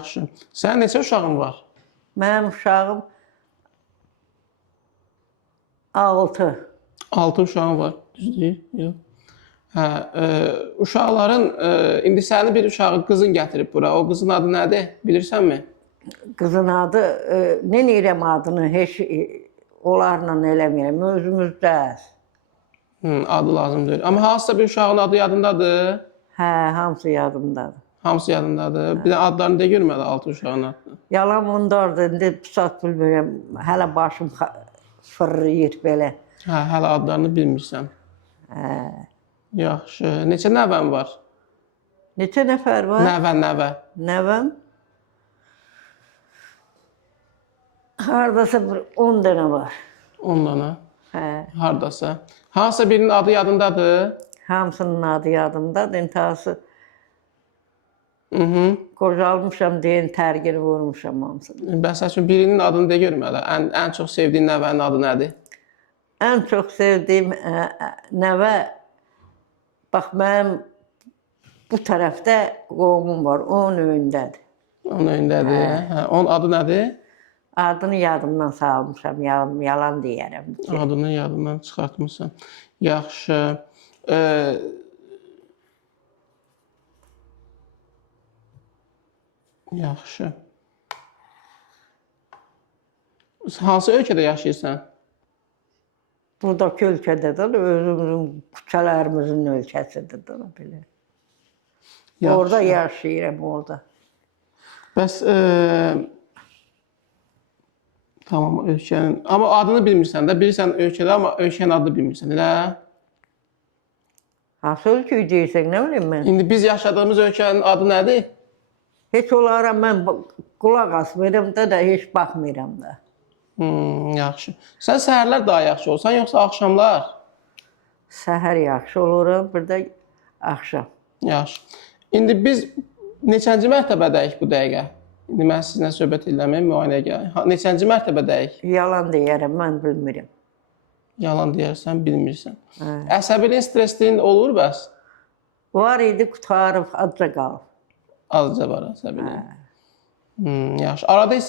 Yaxşı. Sənin neçə uşağın var? Mənim uşağım 6. 6 uşağın var. Düzdür? Yox. Hə, uşaqların, indi sənin bir uşağı qızın gətirib bura. O qızın adı nədir? Bilirsənmi? Qızın adı, nə deyirəm adını, heç onlarla eləmirəm, özümüzdə. Adı lazım deyil. Amma hansısa bir uşağın adı yadındadır? Hə, hamısı yadımdadır. Hamısı yadındadır. Bir də adlarını de görməli 6 uşağın adını. Yalan bundardır, indi pusat bilmirəm, hələ başım fırlayır belə. Hə, hələ adlarını bilmirsən. Hə. Yaxşı. Neçə nəvən var? Neçə nəfər var? Nəvə. Nəvəm? Hardasa bir 10 dənə var. 10 dənə. Hə. Hardasa. Hansısa birinin adı yadındadır? Hamısının adı yadımdadır, intihası. Qocalmışam deyin, tərgini vurmuşam hamısını. Bəs üçün birinin adını de görməli. Ən çox sevdiyin nəvənin adı nədir? Ən çox sevdiyim nəvə, bax mənim bu tərəfdə qovumum var, onun öyündədir. Onun öyündədir. Hə, onun adı nədir? Adını yadımdan salmışam, yalan deyərəm. Adını yadından çıxartmışsan. Yaxşı. Yaxşı. Hansı ölkədə yaşayırsan? Buradakı ölkədədir, özümüzün, küçələrimizin ölkəsidir belə. Orada yaşayıram, orada. Bəs, tamam, ölkənin, amma adını bilmirsən də, bilirsən ölkədə, amma ölkənin adını bilmirsən, elə? Hansı ölkəyi deyirsən, nə bileyim mən? İndi biz yaşadığımız ölkənin adı nədir? Heç onlara mən qulaq asmıram da, heç baxmıram da. Yaxşı. Sən səhərlər daha yaxşı olsan, yoxsa axşamlar? Səhər yaxşı oluram, bir də axşam. Yaxşı. İndi biz neçənci mərtəbədəyik bu dəqiqə? İndi mən sizinlə söhbət eləməyim, müayinəyə gələk. Neçənci mərtəbədəyik? Yalan deyərəm, mən bilmirəm. Yalan deyərsən, bilmirsən. Əsəbiliyin, stresliyin olur bəs? Var idi, qutarıb, azca qalıb. Azca var əsəbiliyin. Yaxşı. Arada hiss